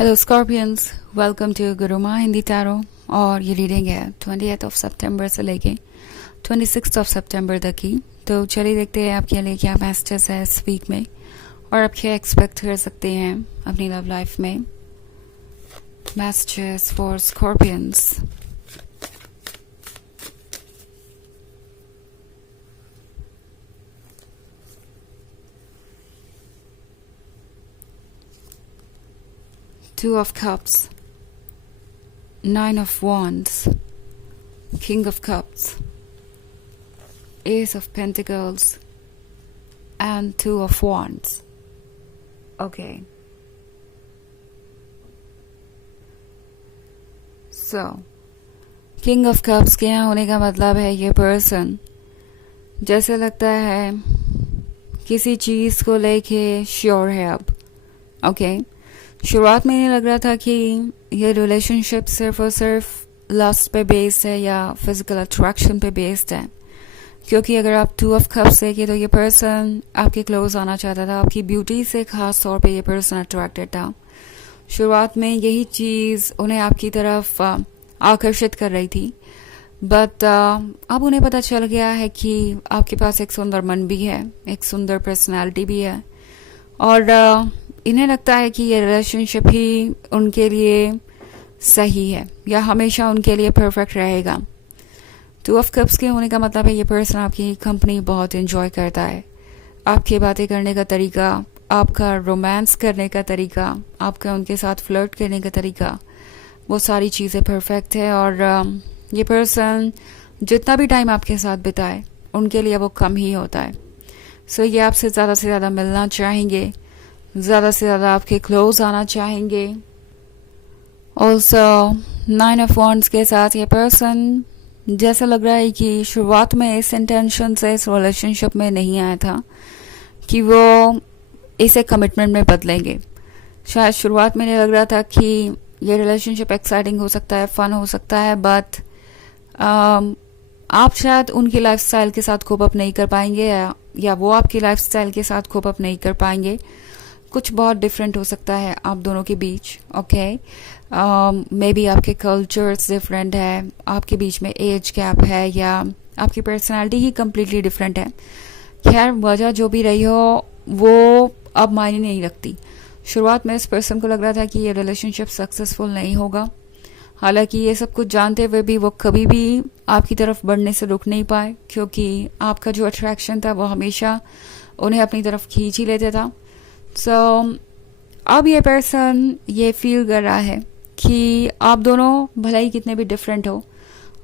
Hello scorpions, welcome to Guruma Hindi tarot. और ये reading है 28 सितंबर से लेके 26 सितंबर तक की। तो चलिए देखते हैं आपके लिए क्या मैसेजेस है इस वीक में और आप क्या एक्सपेक्ट कर सकते हैं अपनी लव लाइफ में। Messages for Scorpions. Two of Cups, Nine of Wands, King of Cups, Ace of Pentacles, and Two of Wands. Okay. So, King of Cups के यहाँ होने का मतलब है ये पर्सन जैसे लगता है किसी चीज़ को लेके श्योर है अब। ओके शुरुआत में ये लग रहा था कि ये रिलेशनशिप सिर्फ और सिर्फ लस्ट पे बेस्ड है या फिजिकल अट्रैक्शन पे बेस्ड है, क्योंकि अगर आप टू ऑफ कप्स देखें तो ये पर्सन आपके क्लोज आना चाहता था, आपकी ब्यूटी से खास तौर पे ये पर्सन अट्रैक्टेड था। शुरुआत में यही चीज़ उन्हें आपकी तरफ आकर्षित कर रही थी, बट अब उन्हें पता चल गया है कि आपके पास एक सुंदर मन भी है, एक सुंदर पर्सनैलिटी भी है, और इन्हें लगता है कि ये रिलेशनशिप ही उनके लिए सही है या हमेशा उनके लिए परफेक्ट रहेगा। टू ऑफ कप्स के होने का मतलब है ये पर्सन आपकी कंपनी बहुत एंजॉय करता है। आपके बातें करने का तरीका, आपका रोमांस करने का तरीका, आपका उनके साथ फ्लर्ट करने का तरीका, वो सारी चीज़ें परफेक्ट है। और ये पर्सन जितना भी टाइम आपके साथ बिताए उनके लिए वो कम ही होता है। सो ये आपसे ज़्यादा मिलना चाहेंगे, ज़्यादा से ज़्यादा आपके क्लोज आना चाहेंगे। ऑल्सो नाइन ऑफ वॉन्ड्स के साथ ये पर्सन जैसा लग रहा है कि शुरुआत में इस इंटेंशन से इस रिलेशनशिप में नहीं आया था कि वो इसे कमिटमेंट में बदलेंगे। शायद शुरुआत में लग रहा था कि ये रिलेशनशिप एक्साइटिंग हो सकता है, फन हो सकता है, बट आप शायद उनकी लाइफस्टाइल के साथ कोप अप नहीं कर पाएंगे या वो आपकी लाइफस्टाइल के साथ कोप अप नहीं कर पाएंगे। कुछ बहुत डिफरेंट हो सकता है आप दोनों के बीच। ओके मे बी आपके कल्चर्स डिफरेंट है, आपके बीच में एज गैप है, या आपकी पर्सनालिटी ही कम्प्लीटली डिफरेंट है। खैर वजह जो भी रही हो वो अब मायने नहीं रखती। शुरुआत में इस पर्सन को लग रहा था कि ये रिलेशनशिप सक्सेसफुल नहीं होगा, हालांकि ये सब कुछ जानते हुए भी वो कभी भी आपकी तरफ बढ़ने से रुक नहीं पाए, क्योंकि आपका जो अट्रैक्शन था वो हमेशा उन्हें अपनी तरफ खींच ही लेता था। सो अब ये पर्सन ये फील कर रहा है कि आप दोनों भले ही कितने भी डिफरेंट हो,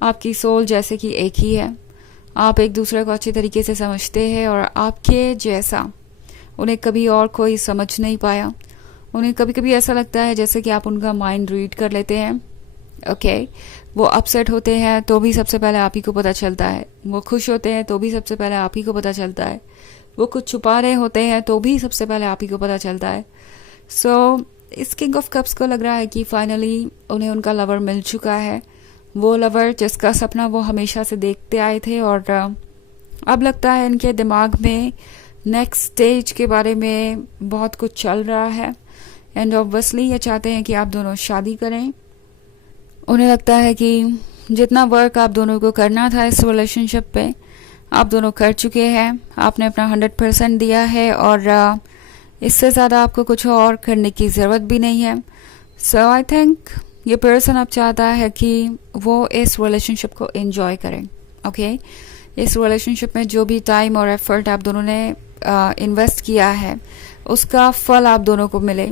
आपकी सोल जैसे कि एक ही है, आप एक दूसरे को अच्छे तरीके से समझते हैं, और आपके जैसा उन्हें कभी और कोई समझ नहीं पाया। उन्हें कभी कभी ऐसा लगता है जैसे कि आप उनका माइंड रीड कर लेते हैं। ओके वो अपसेट होते हैं तो भी सबसे पहले आप ही को पता चलता है, वो खुश होते हैं तो भी सबसे पहले आप ही को पता चलता है, वो कुछ छुपा रहे होते हैं तो भी सबसे पहले आप ही को पता चलता है। सो इस किंग ऑफ कप्स को लग रहा है कि फाइनली उन्हें उनका लवर मिल चुका है, वो लवर जिसका सपना वो हमेशा से देखते आए थे, और अब लगता है इनके दिमाग में नेक्स्ट स्टेज के बारे में बहुत कुछ चल रहा है, एंड ऑब्वियसली ये चाहते हैं कि आप दोनों शादी करें। उन्हें लगता है कि जितना वर्क आप दोनों को करना था इस रिलेशनशिप पे आप दोनों कर चुके हैं, आपने अपना 100% दिया है, और इससे ज़्यादा आपको कुछ और करने की ज़रूरत भी नहीं है। सो आई थिंक ये पर्सन अब चाहता है कि वो इस रिलेशनशिप को एंजॉय करें। ओके इस रिलेशनशिप में जो भी टाइम और एफर्ट आप दोनों ने इन्वेस्ट किया है उसका फल आप दोनों को मिले,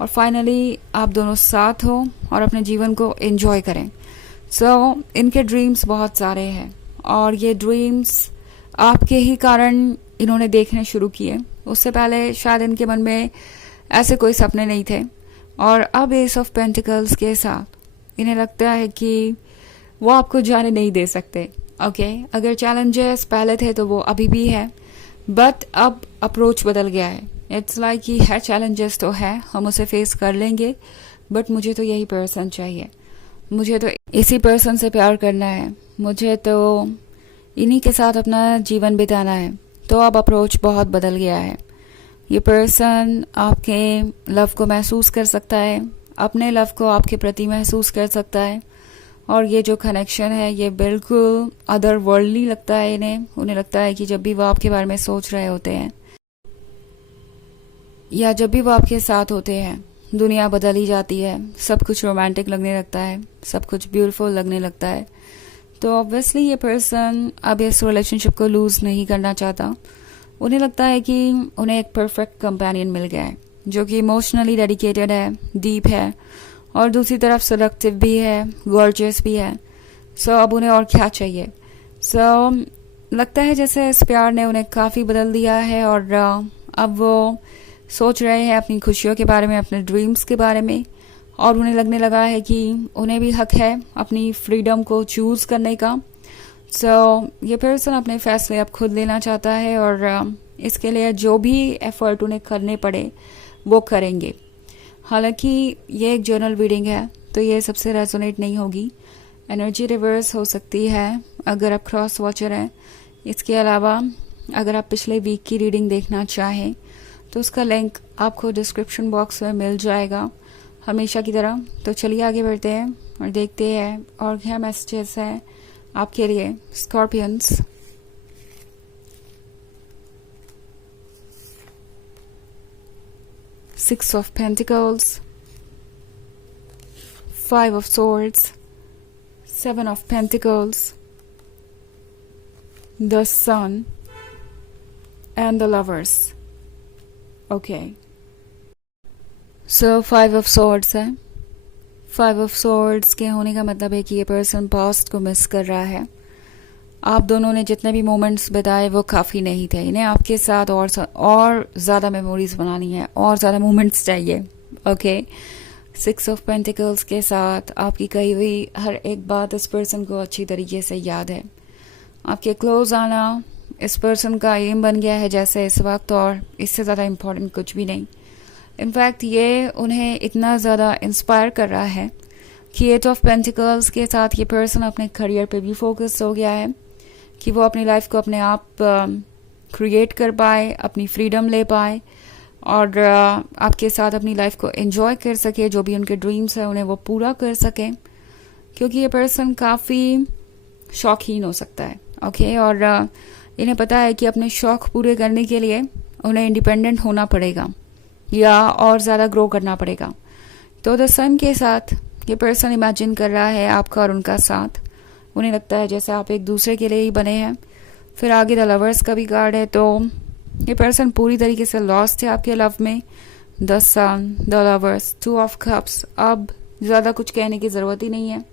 और फाइनली आप दोनों साथ हो और अपने जीवन को एंजॉय करें। सो इनके ड्रीम्स बहुत सारे हैं, और ये ड्रीम्स आपके ही कारण इन्होंने देखने शुरू किए। उससे पहले शायद इनके मन में ऐसे कोई सपने नहीं थे, और अब एस ऑफ पेंटिकल्स के साथ इन्हें लगता है कि वो आपको जाने नहीं दे सकते। ओके अगर चैलेंजेस पहले थे तो वो अभी भी है, बट अब अप्रोच बदल गया है। इट्स लाइक कि है चैलेंजेस तो है, हम उसे फेस कर लेंगे, बट मुझे तो यही पर्सन चाहिए, मुझे तो इसी पर्सन से प्यार करना है, मुझे तो इन्हीं के साथ अपना जीवन बिताना है। तो अब अप्रोच बहुत बदल गया है। ये पर्सन आपके लव को महसूस कर सकता है, अपने लव को आपके प्रति महसूस कर सकता है। और ये जो कनेक्शन है ये बिल्कुल अदर वर्ल्डली लगता है उन्हें लगता है कि जब भी वो आपके बारे में सोच रहे होते हैं या जब भी वो आपके साथ होते हैं दुनिया बदल ही जाती है, सब कुछ रोमांटिक लगने लगता है, सब कुछ ब्यूटीफुल लगने लगता है। तो ऑब्वियसली ये पर्सन अब इस रिलेशनशिप को लूज़ नहीं करना चाहता। उन्हें लगता है कि उन्हें एक परफेक्ट कंपेनियन मिल गया है जो कि इमोशनली डेडिकेटेड है, डीप है और दूसरी तरफ सेडक्टिव भी है, गॉर्जियस भी है। सो अब उन्हें और क्या चाहिए। सो लगता है जैसे इस प्यार ने उन्हें काफ़ी बदल दिया है और अब वो सोच रहे हैं अपनी खुशियों के बारे में, अपने ड्रीम्स के बारे में। और उन्हें लगने लगा है कि उन्हें भी हक है अपनी फ्रीडम को चूज़ करने का। सो ये पर्सन अपने फैसले अब खुद लेना चाहता है और इसके लिए जो भी एफर्ट उन्हें करने पड़े वो करेंगे। हालांकि ये एक जर्नल रीडिंग है तो ये सबसे रेजोनेट नहीं होगी, एनर्जी रिवर्स हो सकती है अगर आप क्रॉस वॉचर हैं। इसके अलावा अगर आप पिछले वीक की रीडिंग देखना चाहें तो उसका लिंक आपको डिस्क्रिप्शन बॉक्स में मिल जाएगा हमेशा की तरह। तो चलिए आगे बढ़ते हैं और देखते हैं और क्या मैसेजेस हैं आपके लिए Scorpions. Six of Pentacles, Five of Swords, Seven of Pentacles, the Sun, and the Lovers. Okay. So Five of Swords है। Five of Swords के होने का मतलब है कि ये पर्सन पास्ट को मिस कर रहा है। आप दोनों ने जितने भी मोमेंट्स बिताए वो काफ़ी नहीं थे, इन्हें आपके साथ और ज़्यादा मेमोरीज बनानी है और ज़्यादा मोमेंट्स चाहिए। ओके। सिक्स ऑफ पेंटिकल्स के साथ आपकी कही हुई हर एक बात इस पर्सन को अच्छी तरीके से याद है। आपके क्लोज आना इस पर्सन का एम बन गया है जैसे इस वक्त, और इससे ज़्यादा इम्पोर्टेंट कुछ भी नहीं। इनफैक्ट ये उन्हें इतना ज़्यादा इंस्पायर कर रहा है कि एट ऑफ पेंटिकल्स के साथ ये पर्सन अपने करियर पे भी फोकस हो गया है कि वो अपनी लाइफ को अपने आप क्रिएट कर पाए, अपनी फ्रीडम ले पाए और आपके साथ अपनी लाइफ को एंजॉय कर सके। जो भी उनके ड्रीम्स है उन्हें वो पूरा कर सके, क्योंकि ये पर्सन काफ़ी शौकीन हो सकता है। ओके। और इन्हें पता है कि अपने शौक पूरे करने के लिए उन्हें इंडिपेंडेंट होना पड़ेगा या और ज़्यादा ग्रो करना पड़ेगा। तो द सन के साथ ये पर्सन इमेजिन कर रहा है आपका और उनका साथ। उन्हें लगता है जैसे आप एक दूसरे के लिए ही बने हैं। फिर आगे द लवर्स का भी कार्ड है, तो ये पर्सन पूरी तरीके से लॉस्ट है आपके लव में। The sun, the lovers, two of cups. अब ज़्यादा कुछ कहने की ज़रूरत ही नहीं है।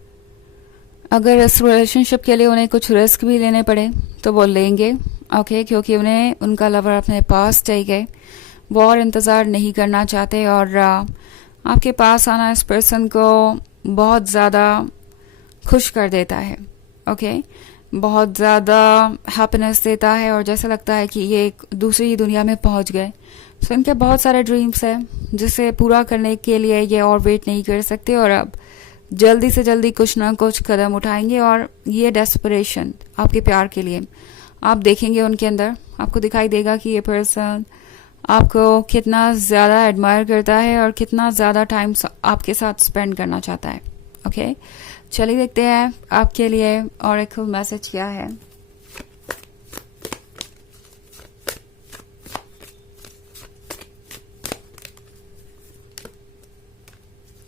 अगर इस रिलेशनशिप के लिए उन्हें कुछ रिस्क भी लेने पड़े तो वो लेंगे। ओके। क्योंकि उन्हें उनका लवर अपने पास चाहिए, वो और इंतज़ार नहीं करना चाहते। और आपके पास आना इस पर्सन को बहुत ज़्यादा खुश कर देता है। ओके। बहुत ज़्यादा हैप्पीनेस देता है और जैसा लगता है कि ये एक दूसरी दुनिया में पहुंच गए। सो इनके बहुत सारे ड्रीम्स हैं जिसे पूरा करने के लिए ये और वेट नहीं कर सकते और अब जल्दी से जल्दी कुछ ना कुछ कदम उठाएंगे। और ये डेस्परेशन आपके प्यार के लिए आप देखेंगे उनके अंदर, आपको दिखाई देगा कि ये पर्सन आपको कितना ज़्यादा एडमायर करता है और कितना ज़्यादा टाइम आपके साथ स्पेंड करना चाहता है। ओके। चलिए देखते हैं आपके लिए ऑरेकल मैसेज क्या है।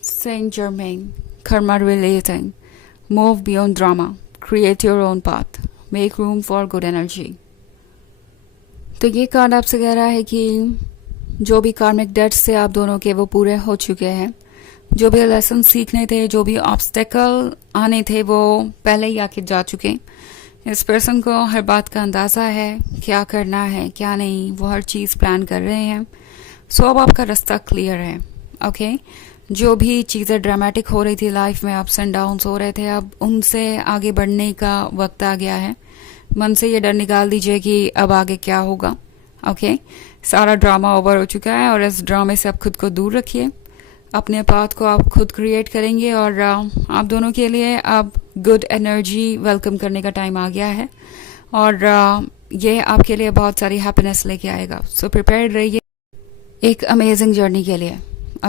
Saint Germain, karma relating, move beyond drama, create your own path, make room for good energy। तो ये कार्ड आपसे कह रहा है कि जो भी कार्मिक डेट्स थे आप दोनों के वो पूरे हो चुके हैं। जो भी लेसन सीखने थे, जो भी ऑब्स्टेकल आने थे वो पहले ही आके जा चुके। इस पर्सन को हर बात का अंदाज़ा है, क्या करना है क्या नहीं, वो हर चीज़ प्लान कर रहे हैं। सो अब आपका रास्ता क्लियर है। ओके। जो भी चीज़ें ड्रामेटिक हो रही थी लाइफ में, अप्स एंड डाउन्स हो रहे थे, अब उनसे आगे बढ़ने का वक्त आ गया है। मन से ये डर निकाल दीजिए कि अब आगे क्या होगा। ओके। सारा ड्रामा ओवर हो चुका है और इस ड्रामे से आप खुद को दूर रखिए। अपने पाथ को आप खुद क्रिएट करेंगे और आप दोनों के लिए अब गुड एनर्जी वेलकम करने का टाइम आ गया है और ये आपके लिए बहुत सारी हैप्पीनेस लेके आएगा। सो प्रिपेयर्ड रहिए एक अमेजिंग जर्नी के लिए।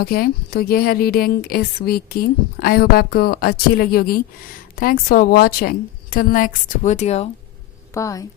ओके तो ये है रीडिंग इस वीक की। आई होप आपको अच्छी लगी होगी। Thanks for watching. Till next video, bye.